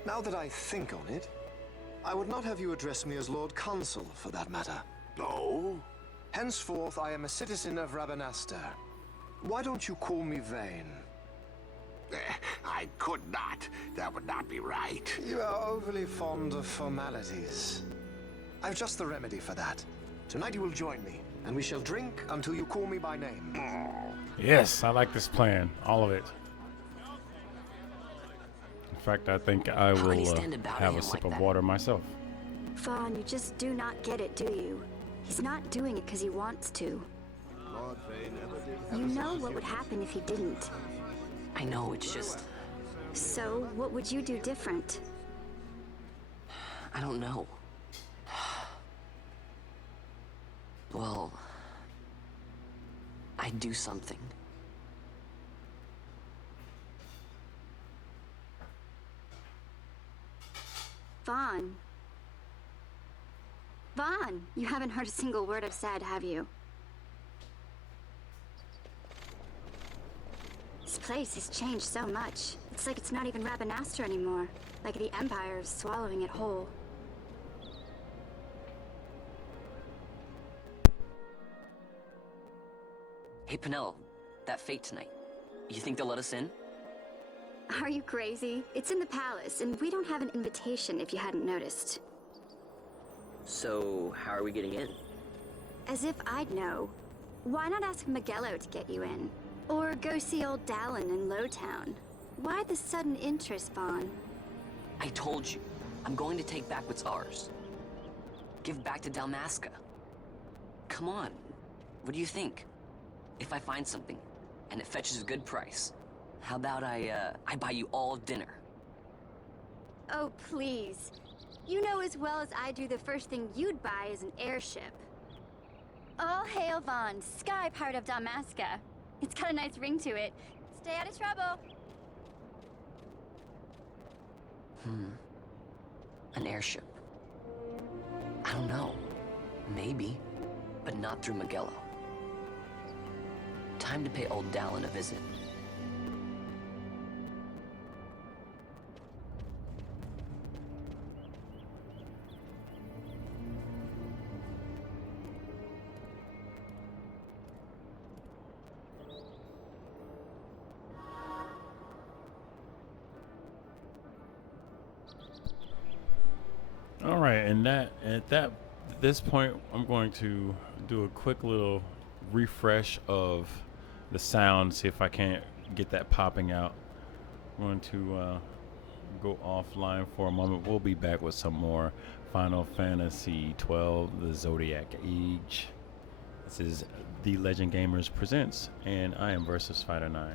Now that I think on it, I would not have you address me as Lord Consul, for that matter. No? Henceforth, I am a citizen of Rabanasta. Why don't you call me Vane? I could not. That would not be right. You are overly fond of formalities. I've just the remedy for that. Tonight you will join me, and we shall drink until you call me by name. Yes, I like this plan. All of it. In fact, I think I will have a sip of water myself. Vaughn, you just do not get it, do you? He's not doing it because he wants to. You know what would happen if he didn't. I know, it's just... So, what would you do different? I don't know. Well... I'd do something. Vaughn. Vaughn, you haven't heard a single word I've said, have you? This place has changed so much. It's like it's not even Rabanasta anymore. Like the Empire is swallowing it whole. Hey, Penelo, that fete tonight. You think they'll let us in? Are you crazy? It's in the palace, and we don't have an invitation if you hadn't noticed. So, how are we getting in? As if I'd know. Why not ask Miguelo to get you in? Or go see old Dallin in Lowtown? Why the sudden interest, Vaughn? I told you, I'm going to take back what's ours. Give back to Dalmasca. Come on, what do you think? If I find something, and it fetches a good price, how about I buy you all dinner? Oh, please. You know as well as I do the first thing you'd buy is an airship. All hail Vaughn, sky part of Dalmasca. It's got a nice ring to it. Stay out of trouble. An airship. I don't know. Maybe, but not through Miguelo. Time to pay old Dallin a visit. All right, and at this point, I'm going to do a quick little refresh of the sound, see if I can't get that popping out. I'm going to go offline for a moment. We'll be back with some more Final Fantasy XII The Zodiac Age. This is The Legend Gamers Presents, and I am Versus Fighter 9.